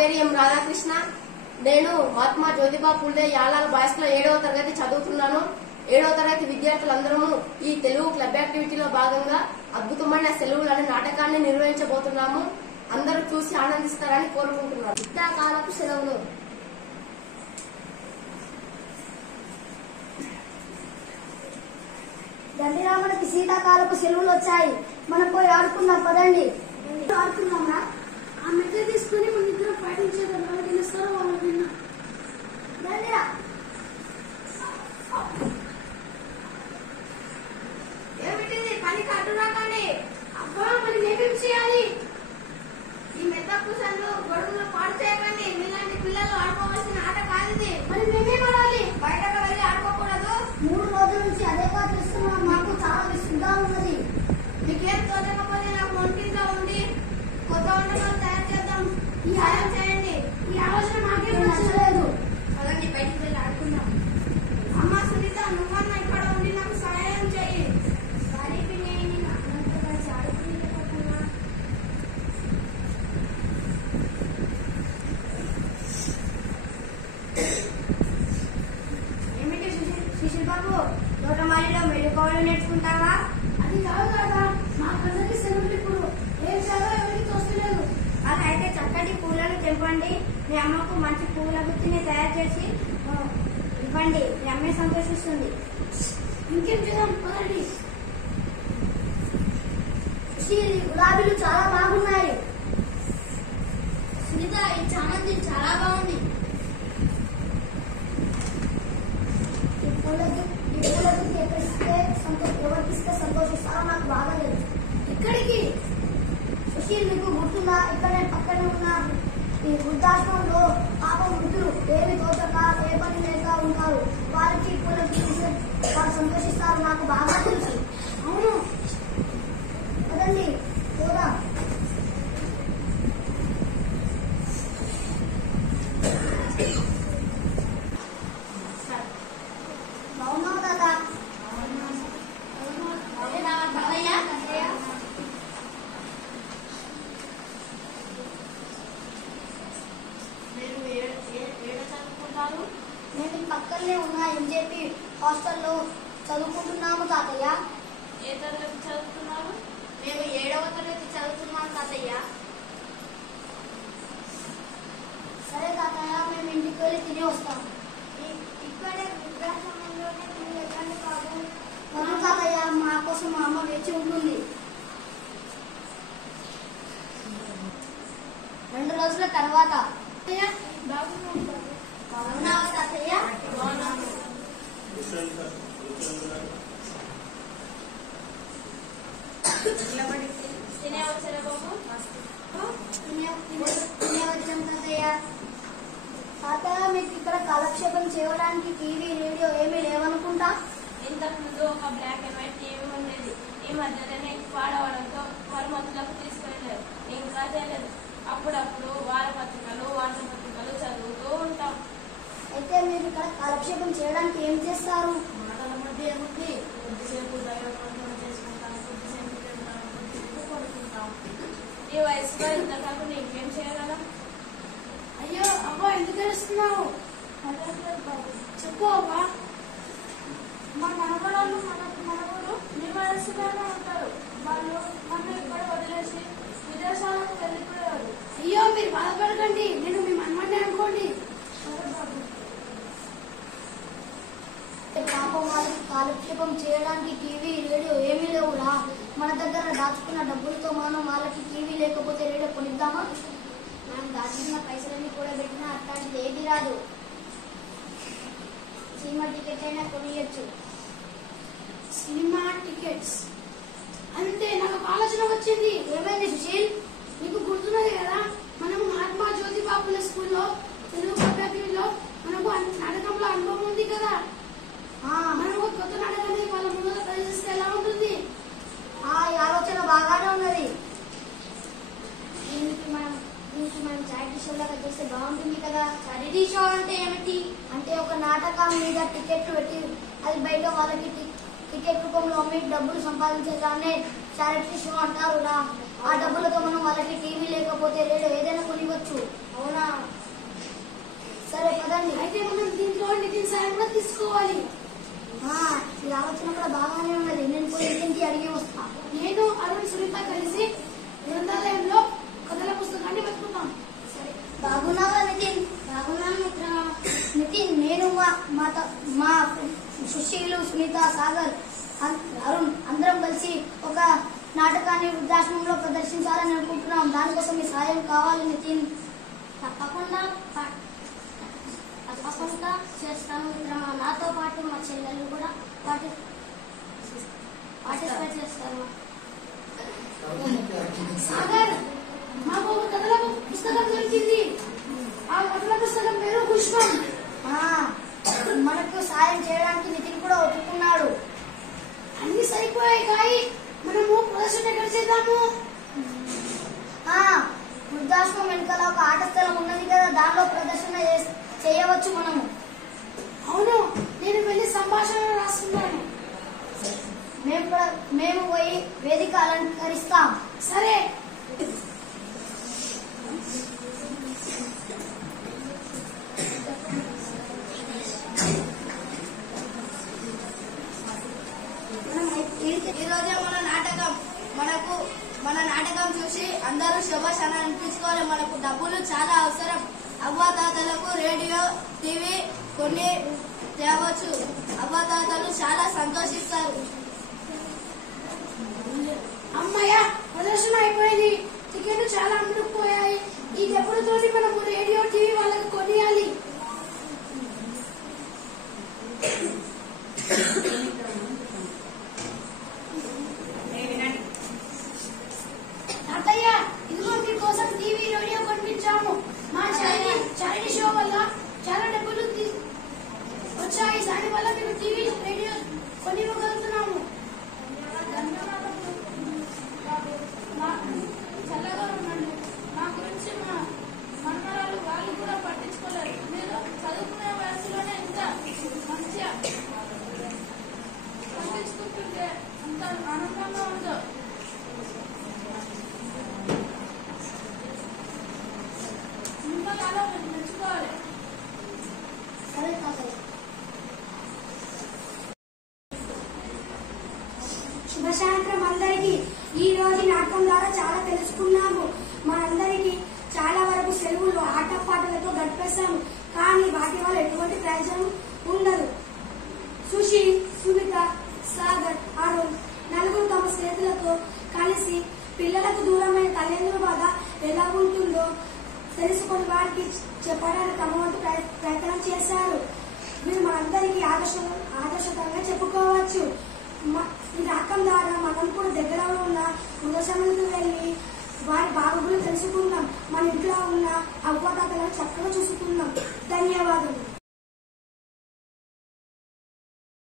పేరు ఎం రాధాకృష్ణ. నేను మహాత్మా జ్యోతిబా ఫులే యాలాల్ బాయ్స్ లో 7వ తరగతి చదువుతున్నాను. 7వ తరగతి విద్యార్థులందరము ఈ తెలుగు క్లబ్ యాక్టివిటీలో భాగంగా అద్భుతమైన సెలవులు అనే నాటకాన్ని నిర్వహించబోతున్నాము. అందరూ చూసి ఆనందిస్తారని కోరుకుంటున్నాను. శీతాకాలపు సెలవులు. దండిరా, మనకి శీతాకాలపు సెలవులు వచ్చాయి. మనం పోయి ఆడుకుందాం పదండి. ఆడుకుందామా? ఆ మెట్ల తీసుకుని మన ఇద్దరం పాటించేదాం. వాళ్ళు గెలుస్తారో వాళ్ళు విన్నా. దండిరా. ఏమిటిది పని కట్టురాకండి. అబ్బా, మరి నేనేం చేయాలి? ఈ మెత్త పూసలు గొడుగులు పాడు చేయకండి. మీలాంటి పిల్లలు ఆడుకోవాల్సిన ఆట కాదు ఇది. మరి మేమేం ఆడాలి? బయటకు వెళ్ళి ఆడుకోకూడదు. 3 రోజుల నుంచి అదే పాటిస్తున్నాం. మాకు చాలా విసుగ్గా ఉన్నది. మీకేం తోచకపోతే నాకు వంటింట్లో ఉండి కొత్త వంటకాలు తయారు చేద్దాం. ఈ సహాయం చేయండి. ఈ ఆలోచన నాకేం నాకు నచ్చలేదు. పదండి బయటికి వెళ్ళి ఆడుకుందాం. అమ్మ సునీత, నువ్వన్నా ఇక్కడ ఉండి నాకు సహాయం చేయి. ఏమిటి సుశీల్ బాబు, తోటమాలిలో మెలుకోవడం నేర్చుకుంటావా? అది కాదు కదా, మాకందరికి సెలవులు ఇప్పుడు. ఏం చేయాలో ఎవరికి తోస్తలేదు. నాకైతే చక్కటి పూలను తెంపండి. మీ అమ్మకు మంచి పూల గుత్తిని తయారు చేసి ఇవ్వండి. మీ అమ్మే సంతోషిస్తుంది. ఇంకేం చేద్దాం పదండి. ఈ గులాబీలు చాలా బాగున్నాయి. సునీత, ఈ చామంతి చాలా బాగుంది. ఈ పూలకి ఎవరికిస్తే సంతోషిస్తారో నాకు బాగా తెలుసు. ఇక్కడికి సుశీల్, నీకు గుర్తుందా? ఇక్కడే పక్కనే ఉన్న ఈ వృద్ధాశ్రమంలో పాపం వృద్ధులు ఏమి తోచక ఏ పని లేక ఉంటారు. వారికి పూలకి వారు సంతోషిస్తారు, నాకు బాగా తెలుసు. అవును. కదండి, కూడా బాగున్నావు కదా? మేము ఈ పక్కనే ఉన్న ఎంజేపీ హాస్టల్లో చదువుకుంటున్నాము తాతయ్య. ఏ తరగతి చదువుతున్నారు? మేము 7వ తరగతి చదువుతున్నాం తాతయ్య. సరే తాతయ్య, మేము ఇంటికి వెళ్ళి తిని వస్తాం. ఇక్కడే వృద్ధాశ్రమంలోనే మీరు ఎక్కడి బాబు? అవును తాతయ్య, మా కోసం మా అమ్మ వేచి ఉంటుంది. 2 రోజుల తర్వాత. బాగున్నావా తాతయ్య? తినే వచ్చారా బాబు? తినే వచ్చాం తాతయ్య. తాతయ్య, మీకు ఇక్కడ కాలక్షేపం చేయడానికి టీవీ రేడియో ఏమీ లేవనుకుంటా. ఇంతకు ముందు ఒక బ్లాక్ అండ్ వైట్ టీవీ ఉండేది. ఈ మధ్యలోనే పాడవడంతో మరుమతులకు తీసుకెళ్ళారు. ఇంకా చేయలేదు. అప్పుడప్పుడు వారపత్రికలు, వార్తాపత్రికలు చదువుతూ ఉంటాం. అయితే మీరు ఇక్కడ కాలక్షేపం చేయడానికి ఏం చేస్తారు? మాటల మధ్య ఏముంది? కొద్దిసేపు దైవ ప్రార్థన చేసుకుంటాం, కొద్దిసేపు తింటాం, కొద్దిసేపు పడుకుంటాం. ఈ వయసులో ఇంతకాలం ఇంకేం చేయగలం? అయ్యో అవ్వ, ఎందుకు తెలుస్తున్నావు? చెప్పు అవ్వ. మా మనవరాళ్ళు మనవరు మీ వయసులోనే ఉంటారు. వాళ్ళు నన్ను ఇక్కడ వదిలేసి విదేశాలకు వెళ్ళిపోయారు. అయ్యో, మీరు బాధపడకండి. నేను మీ మనమని అనుకోండి. పాపం వాళ్ళకి కాలక్షేపం చేయడానికి టీవీ రేడియో ఏమీ లేవురా. మన దగ్గర దాచుకున్న డబ్బులతో మనం వాళ్ళకి టీవీ లేకపోతే రేడియో కొనిద్దామా? మనం దాచుకున్న పైసలన్నీ కూడా పెట్టినా అట్లాంటిది ఏది రాదు. సినిమా టికెట్ అయినా కొనియచ్చు. సినిమా టికెట్స్ అంతే. నాకు ఒక ఆలోచన వచ్చింది. ఏమైంది సుశీల్? నీకు గుర్తున్నది కదా, మనం మహాత్మా జ్యోతిబా ఫులే స్కూల్లో తెలుగు పద్ధతిలో మనకు నాటకంలో అనుభవం ఉంది కదా. మనం ఒక కొత్త నాటకాన్ని వాళ్ళ ముందు ప్రదర్శిస్తే ఎలా ఉంటుంది? ఈ ఆలోచన బాగానే ఉన్నది. దీనికి మనం చారిటీ షో లాగా చేస్తే బాగుంటుంది కదా. చారిటీ షో అంటే ఏమిటి? అంటే ఒక నాటకం మీద టికెట్లు పెట్టి అది బయట వాళ్ళకి టికెట్ రూపంలో అమ్మి డబ్బులు సంపాదించడాన్ని చారిటీ షో అంటారు రా. ఆ డబ్బులతో మనం వాళ్ళకి టీవీ లేకపోతే రేడియో ఏదైనా కొనివచ్చు. అవునా? నితిన్, నేను మా సుశీలు, సునీత, సాగర్, అరుణ్ అందరం కలిసి ఒక నాటకాన్ని వృద్ధాశ్రమంలో ప్రదర్శించాలని అనుకుంటున్నాం. దానికోసం మీ సహాయం కావాలి నితిన్. తప్పకుండా చేస్తాను మిత్రమా. నాతో పాటు మా చెల్లెలు కూడా పార్టిసిపేట్ చేస్తారు. సాగర్, మాకు ఒక కథల పుస్తకం దొరికింది. ఆ కథల పుస్తకం పేరు పుష్పం. మనకు సాయం చేయడానికి నితిన్ కూడా ఒప్పుకున్నాడు. అన్ని సరిపోయాయి కానీ మనము ప్రదర్శన ఎక్కడ చేద్దాము? వృద్ధాశ్రమం వెనకాల ఒక ఆట స్థలం ఉన్నది కదా, దానిలో ప్రదర్శన చేయవచ్చు మనము. అవును, నేను వెళ్ళి సంభాషణ రాసుకున్నాను. మేము పోయి వేదిక అలంకరిస్తాం. సరే. ఈరోజే మన నాటకం చూసి అందరూ శుభాష్ అని అనిపించుకోవాలి. మనకు డబ్బులు చాలా అవసరం. అవ్వాతాతలకు రేడియో, టీవీ కొన్ని తేవచ్చు. అవ్వాతాతలు చాలా సంతోషిస్తారు. అమ్మయ్య, ప్రదర్శన అయిపోయింది. టికెట్లు చాలా అమ్ముడుకుపోయాయి. ఈ దెబ్బలతో మనము రేడియో, టీవీ వాళ్ళకి కొనియాలి. తాతయ్య, ఇదిగో మీకోసం టీవీ, రేడియో కొనిపించాము. మా చారిటీ షో వల్ల చాలా డబ్బులు వచ్చాయి. దానివల్ల మీకు టీవీ, రేడియో కొనివ్వగలుగుతున్నాము. చల్లగా ఉండండి. మా గురించి మా మనమరాలు వాళ్ళు కూడా పట్టించుకోలేరు. మీరు చదువుకునే వయసులోనే ఇంత మంచిగా పట్టించుకుంటుంటే అంత ఆనందంగా ఉందో. మిమ్మల్ని అలా మెచ్చుకోవాలి. సరే తాతయ్య. శుభ సాయంత్రం అందరికీ. ఈ రోజు నాటకం ద్వారా చాలా తెలుసుకున్నాము. మనందరికీ చాలా వరకు సెలవులు ఆటపాటలతో గడిపేశాము. కానీ వాటి వల్ల ఎటువంటి ప్రయోజనం ఉండదు. సుశీల్, సునీత, సాగర్, అరుణ్ నలుగురు తమ స్నేహితులతో కలిసి పిల్లలకు దూరమైన తల్లిదండ్రుల బాధ ఎలా ఉంటుందో తెలుసుకుని వారికి చెప్పడానికి తమ వంతు ప్రయత్నం చేశారు. వీరు మనందరికీ ఆదర్శంగా చెప్పుకోవచ్చు. ఈ నాటకం ద్వారా మనం కూడా దగ్గరలో ఉన్న వృద్ధాశ్రమాలకు వెళ్ళి వారి బాగోగులు తెలుసుకుందాం. మన ఇంట్లో ఉన్న అవ్వాతాతలను చక్కగా చూసుకుందాం. ధన్యవాదాలు.